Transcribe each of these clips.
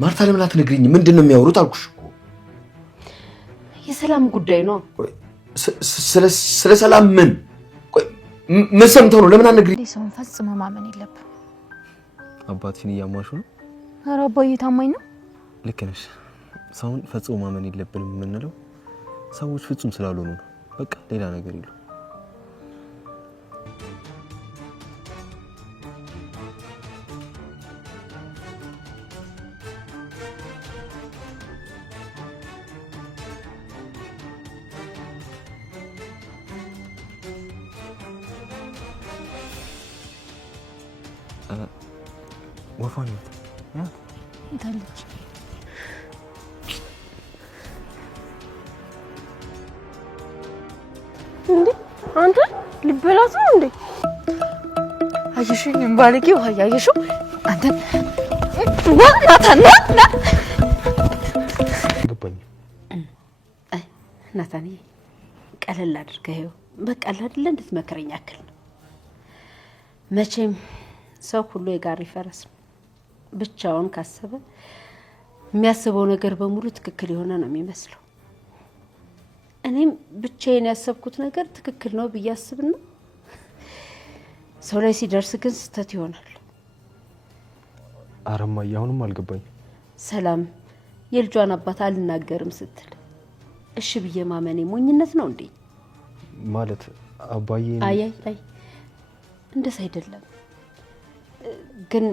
ማርታ ለምን አትነግሪኝ? ምንድነው የሚያወሩት አልኩሽ እኮ። የሰላም ጉዳይ ነው። ስለ ሰላም ምን ሰምተው ነው? ለምን አትነግሪኝ? ሰውን ፈጽሞ ማመን የለብም። አባትሽን እያማሹ ነው? ኧረ አባዬ ታማኝ ነው። ልክ ነሽ። ሰውን ፈጽሞ ማመን የለብንም የምንለው ሰዎች ፍጹም ስላልሆኑ ነው። በቃ ሌላ ነገር የለም። ወፋን ታለች እንዴ? አንተ ልበላት ነው እንዴ? አየሽኝ ባለጌው አያየሽው አንተ ናታን ገባኝ። አይ ናታን ቀለል አድርገህ በቃ አይደለ እንድትመክረኝ ያክል ነው። መቼም ሰው ሁሉ የጋሪ ፈረስ ነው። ብቻውን ካሰበ የሚያስበው ነገር በሙሉ ትክክል የሆነ ነው የሚመስለው። እኔም ብቻዬን ያሰብኩት ነገር ትክክል ነው ብዬ አስብና ሰው ላይ ሲደርስ ግን ስህተት ይሆናል። አረማዬ አሁንም አልገባኝ። ሰላም የልጇን አባት አልናገርም ስትል እሺ ብዬ ማመኔ ሞኝነት ነው እንዴ? ማለት አባዬ አይ እንደዛ አይደለም። ግን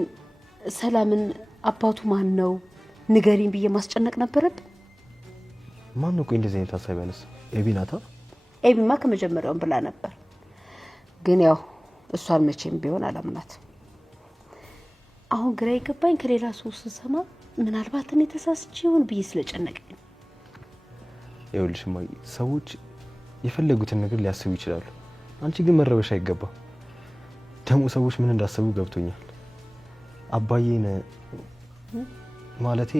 ሰላምን አባቱ ማን ነው ንገሪኝ ብዬ ማስጨነቅ ነበረብኝ። ማን ነው እንደዚህ አይነት ሐሳብ ያነሳ? ኤቢ ናታ? ኤቢማ ከመጀመሪያውም ብላ ነበር። ግን ያው እሷን መቼም ቢሆን አላምናት። አሁን ግራ ይገባኝ ከሌላ ሰው ስሰማ ምናልባት እኔ ተሳስቼ ይሆን ብዬ ስለጨነቀኝ። ይኸውልሽ ማይ ሰዎች የፈለጉትን ነገር ሊያስቡ ይችላሉ። አንቺ ግን መረበሽ አይገባም። ደግሞ ሰዎች ምን እንዳሰቡ ገብቶኛል። አባዬን ማለቴ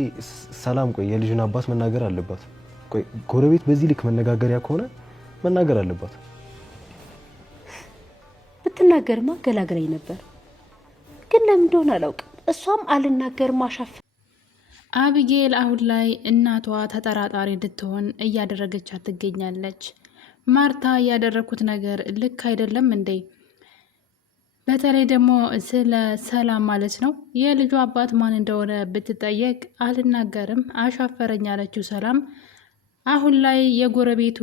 ሰላም ቆይ የልጁን አባት መናገር አለባት። ቆይ ጎረቤት በዚህ ልክ መነጋገሪያ ከሆነ መናገር አለባት። ብትናገርማ ገላግለኝ ነበር። ግን ለምን እንደሆነ አላውቅም። እሷም አልናገርም አሻፍ። አቢጌል አሁን ላይ እናቷ ተጠራጣሪ እንድትሆን እያደረገቻት ትገኛለች። ማርታ ያደረኩት ነገር ልክ አይደለም እንዴ? በተለይ ደግሞ ስለ ሰላም ማለት ነው። የልጁ አባት ማን እንደሆነ ብትጠየቅ አልናገርም አሻፈረኝ ያለችው ሰላም አሁን ላይ የጎረቤቱ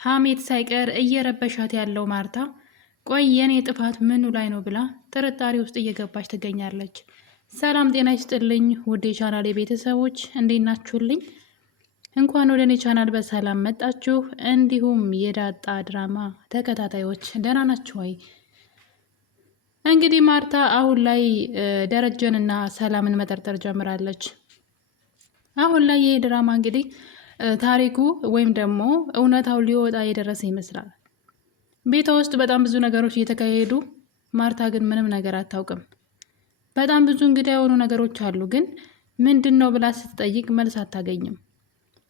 ሀሜት ሳይቀር እየረበሻት ያለው ማርታ ቆይ የኔ ጥፋት ምኑ ላይ ነው ብላ ጥርጣሬ ውስጥ እየገባች ትገኛለች። ሰላም ጤና ይስጥልኝ ውድ የቻናሌ ቤተሰቦች እንዴት ናችሁልኝ? እንኳን ወደ እኔ ቻናል በሰላም መጣችሁ። እንዲሁም የዳጣ ድራማ ተከታታዮች ደህና ናችሁ ወይ? እንግዲህ ማርታ አሁን ላይ ደረጀንና ሰላምን መጠርጠር ጀምራለች። አሁን ላይ ይሄ ድራማ እንግዲህ ታሪኩ ወይም ደግሞ እውነታው ሊወጣ የደረሰ ይመስላል። ቤቷ ውስጥ በጣም ብዙ ነገሮች እየተካሄዱ ማርታ ግን ምንም ነገር አታውቅም። በጣም ብዙ እንግዲህ የሆኑ ነገሮች አሉ፣ ግን ምንድን ነው ብላ ስትጠይቅ መልስ አታገኝም።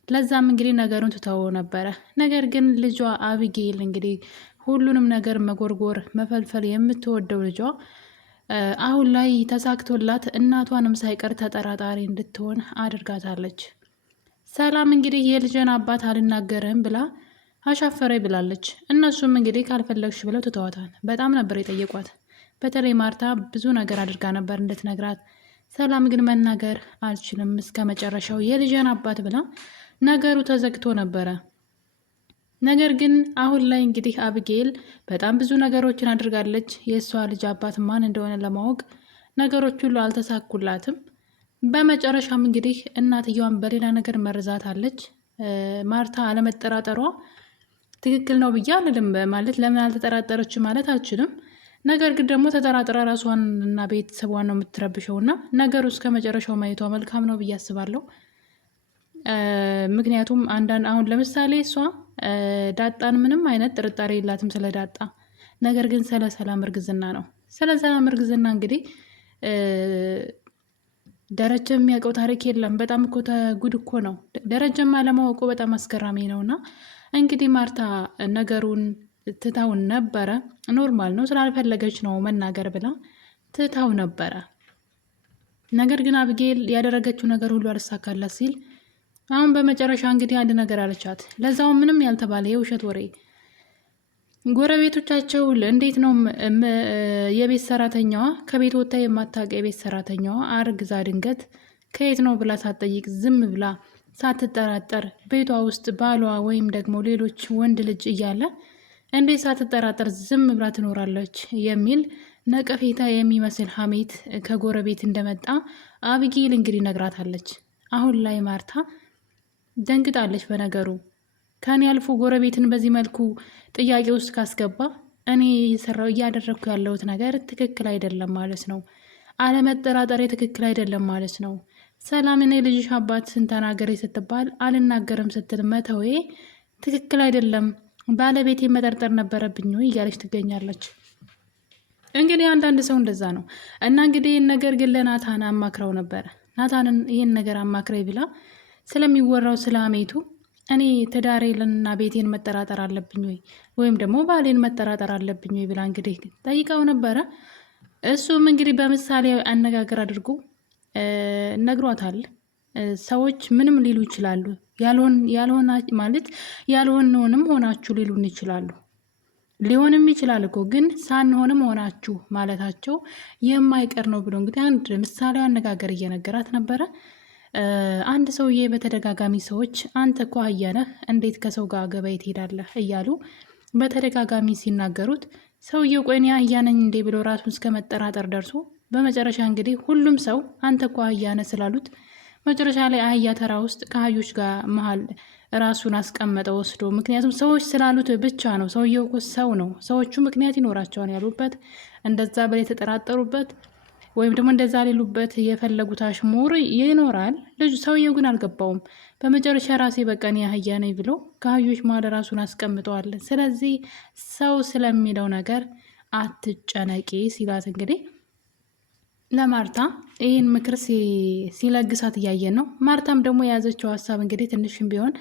ለዛም እንግዲህ ነገሩን ትተው ነበረ። ነገር ግን ልጇ አቢጌል እንግዲህ ሁሉንም ነገር መጎርጎር መፈልፈል የምትወደው ልጇ አሁን ላይ ተሳክቶላት እናቷንም ሳይቀር ተጠራጣሪ እንድትሆን አድርጋታለች። ሰላም እንግዲህ የልጅን አባት አልናገርም ብላ አሻፈረኝ ብላለች። እነሱም እንግዲህ ካልፈለግሽ ብለው ትተዋታል። በጣም ነበር የጠየቋት። በተለይ ማርታ ብዙ ነገር አድርጋ ነበር እንድትነግራት። ሰላም ግን መናገር አልችልም እስከ መጨረሻው የልጅን አባት ብላ ነገሩ ተዘግቶ ነበረ። ነገር ግን አሁን ላይ እንግዲህ አቢጌል በጣም ብዙ ነገሮችን አድርጋለች። የእሷ ልጅ አባት ማን እንደሆነ ለማወቅ ነገሮች ሁሉ አልተሳኩላትም። በመጨረሻም እንግዲህ እናትየዋን በሌላ ነገር መርዛታለች። ማርታ አለመጠራጠሯ ትክክል ነው ብዬ አልልም። ማለት ለምን አልተጠራጠረች ማለት አልችልም። ነገር ግን ደግሞ ተጠራጥራ ራሷን እና ቤተሰቧን ነው የምትረብሸው እና ነገሩ እስከ መጨረሻው ማየቷ መልካም ነው ብዬ አስባለሁ። ምክንያቱም አሁን ለምሳሌ እሷ ዳጣን ምንም አይነት ጥርጣሬ የላትም ስለ ዳጣ። ነገር ግን ስለ ሰላም እርግዝና ነው። ስለ ሰላም እርግዝና እንግዲህ ደረጀ የሚያውቀው ታሪክ የለም። በጣም እኮ ጉድ እኮ ነው። ደረጀም አለማወቁ በጣም አስገራሚ ነው። እና እንግዲህ ማርታ ነገሩን ትታው ነበረ። ኖርማል ነው ስላልፈለገች ነው መናገር ብላ ትታው ነበረ። ነገር ግን አብጌል ያደረገችው ነገር ሁሉ አልሳካላት ሲል አሁን በመጨረሻ እንግዲህ አንድ ነገር አለቻት። ለዛው ምንም ያልተባለ የውሸት ወሬ። ጎረቤቶቻቸው እንዴት ነው የቤት ሰራተኛዋ ከቤት ወጥታ የማታውቅ የቤት ሰራተኛዋ አርግዛ ድንገት ከየት ነው ብላ ሳትጠይቅ ዝም ብላ ሳትጠራጠር ቤቷ ውስጥ ባሏ ወይም ደግሞ ሌሎች ወንድ ልጅ እያለ እንዴት ሳትጠራጠር ዝም ብላ ትኖራለች የሚል ነቀፌታ የሚመስል ሀሜት ከጎረቤት እንደመጣ አብጌል እንግዲህ ነግራታለች። አሁን ላይ ማርታ ደንግጣለች በነገሩ። ከኔ አልፎ ጎረቤትን በዚህ መልኩ ጥያቄ ውስጥ ካስገባ እኔ እያደረግኩ ያለሁት ነገር ትክክል አይደለም ማለት ነው። አለመጠራጠሬ ትክክል አይደለም ማለት ነው። ሰላም እኔ ልጅሽ አባትን ተናገሬ ስትባል አልናገርም ስትል መተዌ ትክክል አይደለም፣ ባለቤቴ መጠርጠር ነበረብኝ እያለች ትገኛለች። እንግዲህ አንዳንድ ሰው እንደዛ ነው እና እንግዲህ ይህን ነገር ግን ለናታን አማክረው ነበረ። ናታንን ይህን ነገር አማክረኝ ብላ ስለሚወራው ስለ ሀሜቱ እኔ ትዳሬንና ቤቴን መጠራጠር አለብኝ ወይም ደግሞ ባሌን መጠራጠር አለብኝ ብላ እንግዲህ ጠይቀው ነበረ። እሱም እንግዲህ በምሳሌ አነጋገር አድርጎ ነግሯታል። ሰዎች ምንም ሊሉ ይችላሉ፣ ያልሆነ ማለት ያልሆነውንም ሆናችሁ ሊሉን ይችላሉ። ሊሆንም ይችላል እኮ ግን ሳንሆንም ሆናችሁ ማለታቸው የማይቀር ነው ብሎ እንግዲህ አንድ ምሳሌ አነጋገር እየነገራት ነበረ። አንድ ሰውዬ በተደጋጋሚ ሰዎች አንተ እኮ አህያ ነህ እንዴት ከሰው ጋር ገበያ ትሄዳለህ እያሉ በተደጋጋሚ ሲናገሩት ሰውየው ቆይ እኔ አህያ ነኝ እንዴ ብሎ ራሱን እስከ መጠራጠር ደርሶ በመጨረሻ እንግዲህ ሁሉም ሰው አንተ እኮ አህያ ነህ ስላሉት መጨረሻ ላይ አህያ ተራ ውስጥ ከአህዮች ጋር መሀል ራሱን አስቀመጠ ወስዶ። ምክንያቱም ሰዎች ስላሉት ብቻ ነው፣ ሰውየው እኮ ሰው ነው፣ ሰዎቹ ምክንያት ይኖራቸዋል ያሉበት እንደዛ በላይ የተጠራጠሩበት ወይም ደግሞ እንደዛ ሌሉበት የፈለጉት አሽሙር ይኖራል። ልጁ ሰውየው ግን አልገባውም። በመጨረሻ ራሴ በቃ እኔ አህያ ነኝ ብሎ ከአህዮች መሀል ራሱን አስቀምጠዋል። ስለዚህ ሰው ስለሚለው ነገር አትጨነቂ ሲላት እንግዲህ ለማርታ ይህን ምክር ሲለግሳት እያየን ነው። ማርታም ደግሞ የያዘችው ሀሳብ እንግዲህ ትንሽም ቢሆን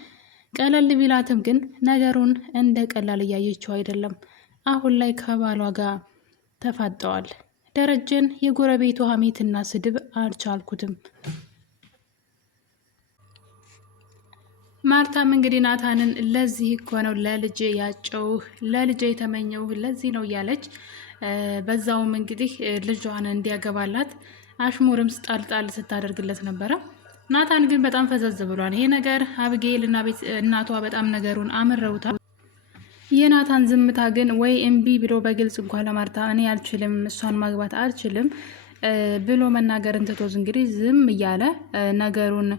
ቀለል ቢላትም ግን ነገሩን እንደ ቀላል እያየችው አይደለም። አሁን ላይ ከባሏ ጋር ተፋጠዋል። ደረጀን የጎረቤቱ ሀሜትና ስድብ አልቻልኩትም። ማርታም እንግዲህ ናታንን ለዚህ እኮ ነው ለልጄ ያጨውህ፣ ለልጄ የተመኘውህ ለዚህ ነው እያለች በዛውም እንግዲህ ልጇን እንዲያገባላት አሽሙርም ጣልጣል ስታደርግለት ነበረ። ናታን ግን በጣም ፈዘዝ ብሏል። ይሄ ነገር አብጌል እና እናቷ በጣም ነገሩን አምረውታል። የናታን ዝምታ ግን ወይ እምቢ ብሎ በግልጽ እንኳን ለማርታ እኔ አልችልም፣ እሷን ማግባት አልችልም ብሎ መናገርን ትቶት እንግዲህ ዝም እያለ ነገሩን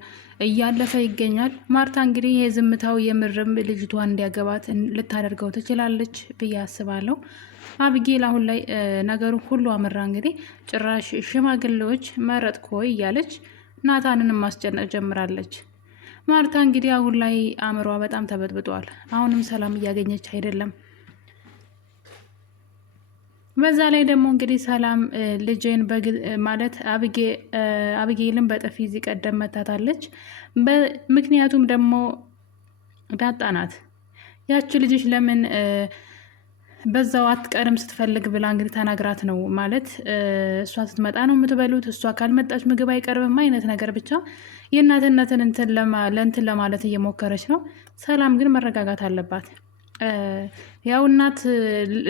እያለፈ ይገኛል። ማርታ እንግዲህ ይሄ ዝምታው የምርም ልጅቷን እንዲያገባት ልታደርገው ትችላለች ብዬ አስባለሁ። አብጌል አሁን ላይ ነገሩ ሁሉ አምራ እንግዲህ ጭራሽ ሽማግሌዎች መረጥኩ ወይ እያለች ናታንንም ማስጨነቅ ጀምራለች። ማርታ እንግዲህ አሁን ላይ አእምሯ በጣም ተበጥብጧል። አሁንም ሰላም እያገኘች አይደለም። በዛ ላይ ደግሞ እንግዲህ ሰላም ልጄን ማለት አብጌልን በጥፊ እዚህ ቀደም መታታለች። ምክንያቱም ደግሞ ዳጣ ናት ያቺ ልጅሽ ለምን በዛው አትቀርም ስትፈልግ ብላ እንግዲህ ተናግራት ነው ማለት እሷ ስትመጣ ነው የምትበሉት፣ እሷ ካልመጣች ምግብ አይቀርብም አይነት ነገር ብቻ የእናትነትን እንትን ለማለት እየሞከረች ነው። ሰላም ግን መረጋጋት አለባት። ያው እናት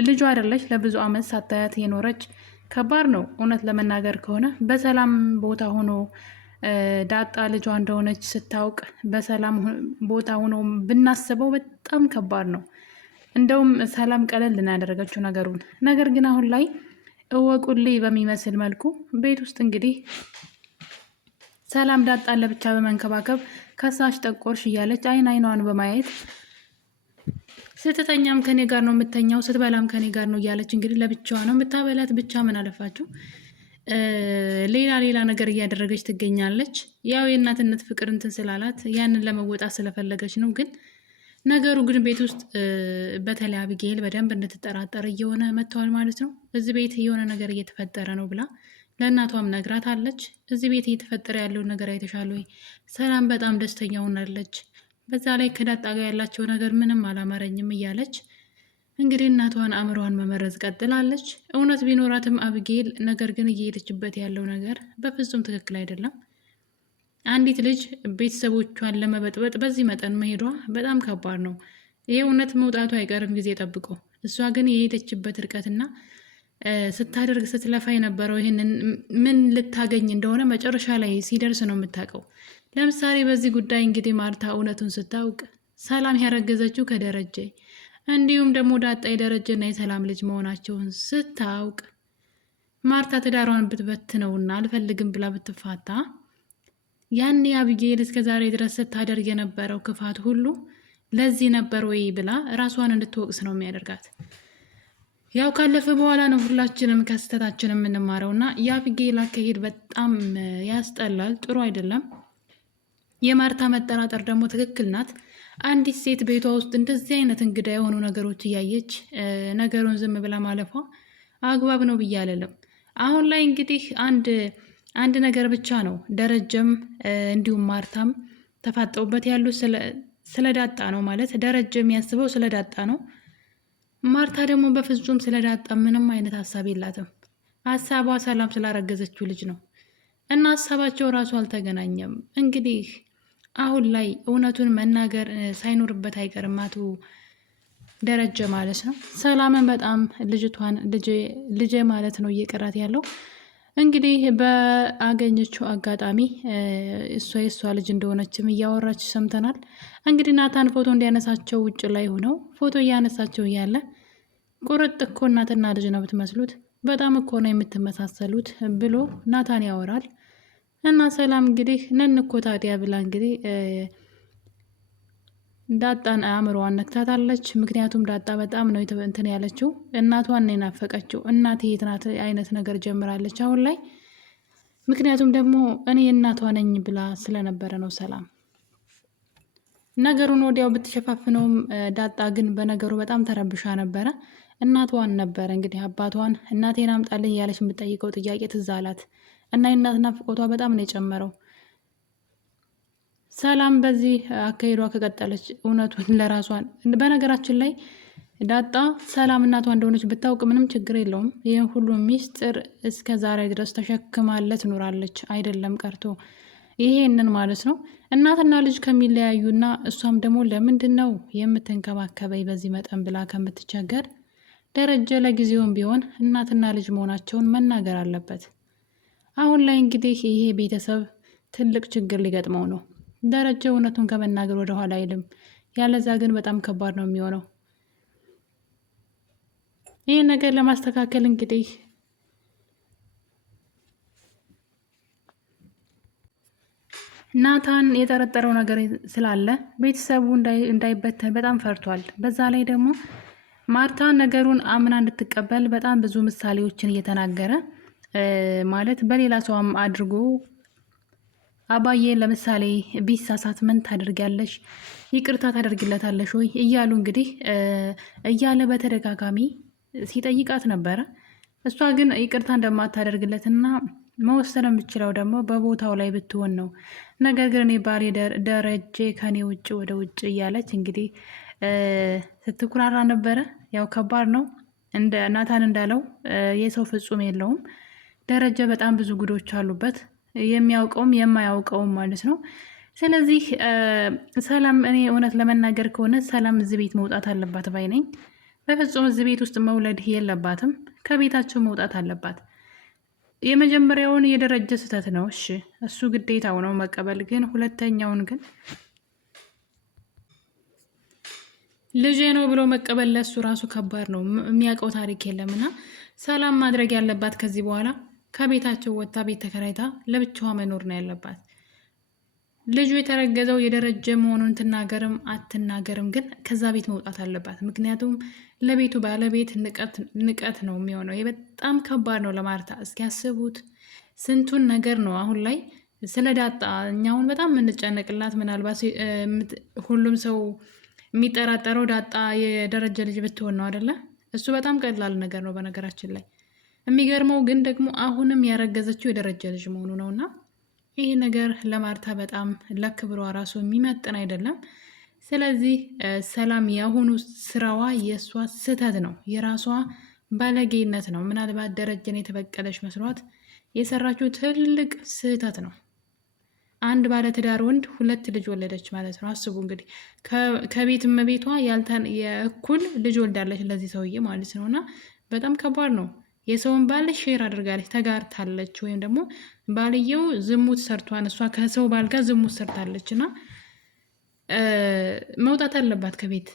ልጇ አይደለች፣ ለብዙ አመት ሳታያት የኖረች ከባድ ነው እውነት ለመናገር ከሆነ። በሰላም ቦታ ሆኖ ዳጣ ልጇ እንደሆነች ስታውቅ በሰላም ቦታ ሆኖ ብናስበው በጣም ከባድ ነው። እንደውም ሰላም ቀለል ያደረገችው ነገሩን። ነገር ግን አሁን ላይ እወቁልኝ በሚመስል መልኩ ቤት ውስጥ እንግዲህ ሰላም ዳጣን ለብቻ በመንከባከብ ከሳሽ ጠቆርሽ እያለች አይኗን በማየት ስትተኛም ከኔ ጋር ነው የምተኛው፣ ስትበላም ከኔ ጋር ነው እያለች እንግዲህ ለብቻዋ ነው የምታበላት። ብቻ ምን አለፋችሁ ሌላ ነገር እያደረገች ትገኛለች። ያው የእናትነት ፍቅር እንትን ስላላት ያንን ለመወጣት ስለፈለገች ነው። ግን ነገሩ ግን ቤት ውስጥ በተለይ አቢጌል በደንብ እንድትጠራጠር እየሆነ መጥተዋል ማለት ነው። እዚህ ቤት የሆነ ነገር እየተፈጠረ ነው ብላ ለእናቷም ነግራት አለች። እዚህ ቤት እየተፈጠረ ያለውን ነገር አይተሻል ወይ? ሰላም በጣም ደስተኛ ሆናለች። በዛ ላይ ከዳጣ ጋር ያላቸው ነገር ምንም አላማረኝም እያለች እንግዲህ እናቷን አእምሮዋን መመረዝ ቀጥላለች። እውነት ቢኖራትም አብጌል ነገር ግን እየሄደችበት ያለው ነገር በፍጹም ትክክል አይደለም። አንዲት ልጅ ቤተሰቦቿን ለመበጥበጥ በዚህ መጠን መሄዷ በጣም ከባድ ነው። ይህ እውነት መውጣቱ አይቀርም ጊዜ ጠብቆ። እሷ ግን የሄደችበት ርቀትና ስታደርግ ስትለፋ የነበረው ይህንን ምን ልታገኝ እንደሆነ መጨረሻ ላይ ሲደርስ ነው የምታውቀው። ለምሳሌ በዚህ ጉዳይ እንግዲህ ማርታ እውነቱን ስታውቅ ሰላም ያረገዘችው ከደረጀ እንዲሁም ደግሞ ዳጣ የደረጀና የሰላም ልጅ መሆናቸውን ስታውቅ ማርታ ትዳሯን ብትበትነውና አልፈልግም ብላ ብትፋታ ያኔ አብጌል እስከ ዛሬ ድረስ ስታደርግ የነበረው ክፋት ሁሉ ለዚህ ነበር ወይ ብላ ራሷን እንድትወቅስ ነው የሚያደርጋት። ያው ካለፈ በኋላ ነው ሁላችንም ከስተታችን የምንማረው እና የአብጌል አካሄድ በጣም ያስጠላል፣ ጥሩ አይደለም። የማርታ መጠራጠር ደግሞ ትክክል ናት። አንዲት ሴት ቤቷ ውስጥ እንደዚህ አይነት እንግዳ የሆኑ ነገሮች እያየች ነገሩን ዝም ብላ ማለፏ አግባብ ነው ብዬ አልልም። አሁን ላይ እንግዲህ አንድ ነገር ብቻ ነው ደረጀም እንዲሁም ማርታም ተፋጠውበት ያሉ ስለ ዳጣ ነው። ማለት ደረጀ የሚያስበው ስለ ዳጣ ነው። ማርታ ደግሞ በፍጹም ስለ ዳጣ ምንም አይነት ሀሳብ የላትም። ሀሳቧ ሰላም ስላረገዘችው ልጅ ነው እና ሀሳባቸው ራሱ አልተገናኘም። እንግዲህ አሁን ላይ እውነቱን መናገር ሳይኖርበት አይቀርም አቶ ደረጀ ማለት ነው። ሰላምን በጣም ልጅቷን ልጄ ማለት ነው እየቀራት ያለው። እንግዲህ በአገኘችው አጋጣሚ እሷ የእሷ ልጅ እንደሆነችም እያወራች ሰምተናል። እንግዲህ ናታን ፎቶ እንዲያነሳቸው ውጭ ላይ ሆነው ፎቶ እያነሳቸው እያለ ቁርጥ እኮ እናትና ልጅ ነው ብትመስሉት፣ በጣም እኮ ነው የምትመሳሰሉት ብሎ ናታን ያወራል። እና ሰላም እንግዲህ ነን እኮ ታዲያ ብላ እንግዲህ ዳጣን አእምሮዋን ነክታታለች። ምክንያቱም ዳጣ በጣም ነው እንትን ያለችው፣ እናቷን ነው የናፈቀችው። እናቴ የት ናት አይነት ነገር ጀምራለች አሁን ላይ። ምክንያቱም ደግሞ እኔ እናቷ ነኝ ብላ ስለነበረ ነው ሰላም ነገሩን ወዲያው ብትሸፋፍነውም፣ ዳጣ ግን በነገሩ በጣም ተረብሻ ነበረ። እናቷን ነበረ እንግዲህ አባቷን እናቴን አምጣልኝ እያለች የምትጠይቀው ጥያቄ ትዝ አላት እና የእናት ናፍቆቷ በጣም ነው የጨመረው። ሰላም በዚህ አካሄዷ ከቀጠለች እውነቱን ለራሷን በነገራችን ላይ ዳጣ ሰላም እናቷ እንደሆነች ብታውቅ ምንም ችግር የለውም። ይህን ሁሉ ሚስጥር እስከ ዛሬ ድረስ ተሸክማለት ኖራለች። አይደለም ቀርቶ ይሄንን ማለት ነው እናትና ልጅ ከሚለያዩና እሷም ደግሞ ለምንድን ነው የምትንከባከበኝ በዚህ መጠን ብላ ከምትቸገር ደረጀ ለጊዜውም ቢሆን እናትና ልጅ መሆናቸውን መናገር አለበት። አሁን ላይ እንግዲህ ይሄ ቤተሰብ ትልቅ ችግር ሊገጥመው ነው። ደረጀ እውነቱን ከመናገር ወደ ኋላ አይልም። ያለዛ ግን በጣም ከባድ ነው የሚሆነው። ይህ ነገር ለማስተካከል እንግዲህ ናታን የጠረጠረው ነገር ስላለ ቤተሰቡ እንዳይበተን በጣም ፈርቷል። በዛ ላይ ደግሞ ማርታ ነገሩን አምና እንድትቀበል በጣም ብዙ ምሳሌዎችን እየተናገረ ማለት በሌላ ሰውም አድርጎ አባዬ ለምሳሌ ቢሳሳት ምን ታደርጊያለሽ? ይቅርታ ታደርግለታለሽ ወይ እያሉ እንግዲህ እያለ በተደጋጋሚ ሲጠይቃት ነበረ። እሷ ግን ይቅርታ እንደማታደርግለትና መወሰን የምችለው ደግሞ በቦታው ላይ ብትሆን ነው። ነገር ግን እኔ ባሌ ደረጀ ከኔ ውጭ ወደ ውጭ እያለች እንግዲህ ስትኩራራ ነበረ። ያው ከባድ ነው። እንደ ናታን እንዳለው የሰው ፍጹም የለውም። ደረጀ በጣም ብዙ ጉዶች አሉበት፣ የሚያውቀውም የማያውቀውም ማለት ነው። ስለዚህ ሰላም እኔ እውነት ለመናገር ከሆነ ሰላም እዚህ ቤት መውጣት አለባት ባይ ነኝ። በፍጹም እዚህ ቤት ውስጥ መውለድ የለባትም። ከቤታቸው መውጣት አለባት። የመጀመሪያውን የደረጀ ስህተት ነው። እሺ እሱ ግዴታው ነው መቀበል። ግን ሁለተኛውን ግን ልጄ ነው ብሎ መቀበል ለሱ ራሱ ከባድ ነው። የሚያውቀው ታሪክ የለምና ሰላም ማድረግ ያለባት ከዚህ በኋላ ከቤታቸው ወጥታ ቤት ተከራይታ ለብቻዋ መኖር ነው ያለባት። ልጁ የተረገዘው የደረጀ መሆኑን ትናገርም አትናገርም ግን ከዛ ቤት መውጣት አለባት። ምክንያቱም ለቤቱ ባለቤት ንቀት ነው የሚሆነው። ይህ በጣም ከባድ ነው ለማርታ። እስኪያስቡት ስንቱን ነገር ነው አሁን ላይ ስለ ዳጣ እኛውን በጣም የምንጨነቅላት። ምናልባት ሁሉም ሰው የሚጠራጠረው ዳጣ የደረጀ ልጅ ብትሆን ነው አይደለ? እሱ በጣም ቀላል ነገር ነው በነገራችን ላይ። የሚገርመው ግን ደግሞ አሁንም ያረገዘችው የደረጀ ልጅ መሆኑ ነውና ይህ ነገር ለማርታ በጣም ለክብሯ ራሱ የሚመጥን አይደለም። ስለዚህ ሰላም ያሁኑ ስራዋ የእሷ ስህተት ነው፣ የራሷ ባለጌነት ነው። ምናልባት ደረጀን የተበቀለች መስሏት የሰራችው ትልቅ ስህተት ነው። አንድ ባለትዳር ወንድ 2 ልጅ ወለደች ማለት ነው። አስቡ እንግዲህ ከቤት እመቤቷ የእኩል ልጅ ወልዳለች ለዚህ ሰውዬ ማለት ነው። እና በጣም ከባድ ነው። የሰውን ባል ሼር አድርጋለች፣ ተጋርታለች። ወይም ደግሞ ባልየው ዝሙት ሰርቷን እሷ ከሰው ባል ጋር ዝሙት ሰርታለች እና መውጣት አለባት ከቤት።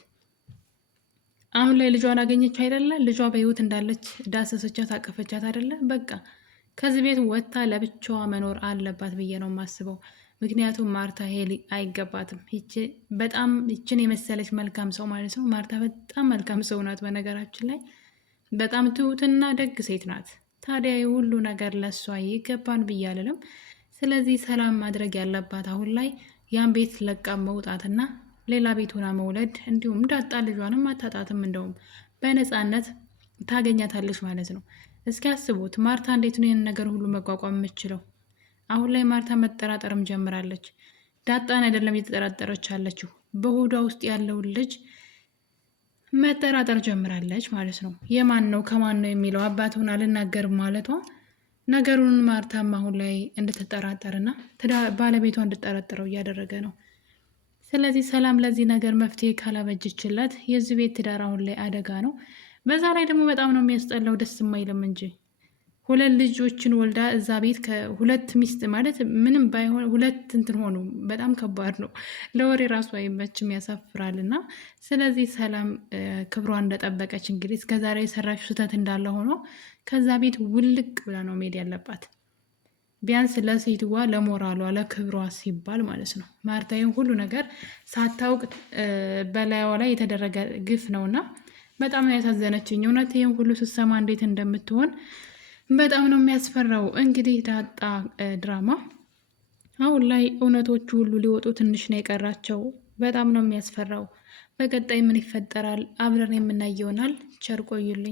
አሁን ላይ ልጇን አገኘች አይደለ? ልጇ በህይወት እንዳለች ዳሰሰቻት፣ አቀፈቻት አይደለ? በቃ ከዚህ ቤት ወጥታ ለብቻዋ መኖር አለባት ብዬ ነው የማስበው። ምክንያቱም ማርታ ሄሊ አይገባትም። በጣም ይችን የመሰለች መልካም ሰው ማለት ነው። ማርታ በጣም መልካም ሰው ናት። በነገራችን ላይ በጣም ትሁትና ደግ ሴት ናት። ታዲያ የሁሉ ነገር ለእሷ ይገባን ብዬ አልልም። ስለዚህ ሰላም ማድረግ ያለባት አሁን ላይ ያን ቤት ለቃ መውጣትና ሌላ ቤት ሆና መውለድ፣ እንዲሁም ዳጣ ልጇንም አታጣትም። እንደውም በነፃነት ታገኛታለች ማለት ነው። እስኪ አስቡት ማርታ እንዴት ነው ይህን ነገር ሁሉ መቋቋም የምችለው? አሁን ላይ ማርታ መጠራጠርም ጀምራለች። ዳጣን አይደለም እየተጠራጠረች አለችው፣ በሆዷ ውስጥ ያለውን ልጅ መጠራጠር ጀምራለች ማለት ነው። የማን ነው ከማን ነው የሚለው አባቱን አልናገርም ማለቷ ነገሩን ማርታም አሁን ላይ እንድትጠራጠርና ባለቤቷ እንድጠረጥረው እያደረገ ነው። ስለዚህ ሰላም ለዚህ ነገር መፍትሄ ካላበጅችለት የዚህ ቤት ትዳር አሁን ላይ አደጋ ነው። በዛ ላይ ደግሞ በጣም ነው የሚያስጠላው፣ ደስ የማይልም እንጂ 2 ልጆችን ወልዳ እዛ ቤት ከ2 ሚስት ማለት ምንም ባይሆን 2 እንትን ሆኑ። በጣም ከባድ ነው። ለወሬ ራሱ አይመችም፣ ያሳፍራል። እና ስለዚህ ሰላም ክብሯን እንደጠበቀች እንግዲህ እስከዛሬ የሰራችው ስህተት እንዳለ ሆኖ ከዛ ቤት ውልቅ ብላ ነው መሄድ ያለባት። ቢያንስ ለሴትዋ ለሞራሏ ለክብሯ ሲባል ማለት ነው። ማርታዬን ሁሉ ነገር ሳታውቅ በላይዋ ላይ የተደረገ ግፍ ነውና በጣም ነው ያሳዘነችኝ። እውነት ይህን ሁሉ ስትሰማ እንዴት እንደምትሆን በጣም ነው የሚያስፈራው። እንግዲህ ዳጣ ድራማ አሁን ላይ እውነቶቹ ሁሉ ሊወጡ ትንሽ ነው የቀራቸው። በጣም ነው የሚያስፈራው። በቀጣይ ምን ይፈጠራል አብረን የምናየው ይሆናል። ቸር ቆዩልኝ።